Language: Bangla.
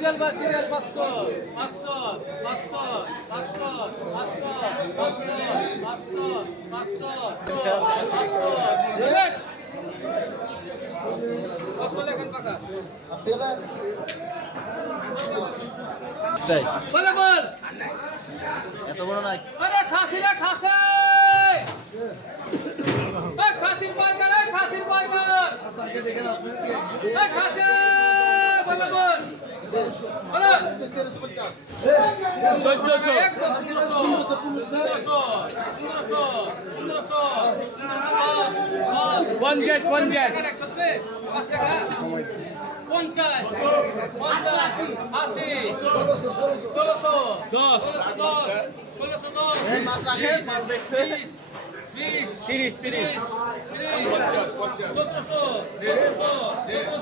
সিরিয়াল বা সিরিয়াল 500 500 500 500 500 500 500 লেখেন টাকা বলে বল এত বড় না আরে খাসিরা খাসে এই খাসির পাইকার এই খাসির পাইকার এই খাসে বলে বল বলে 1400 একদম 1500 50 50 80 16 30 30 1700 1800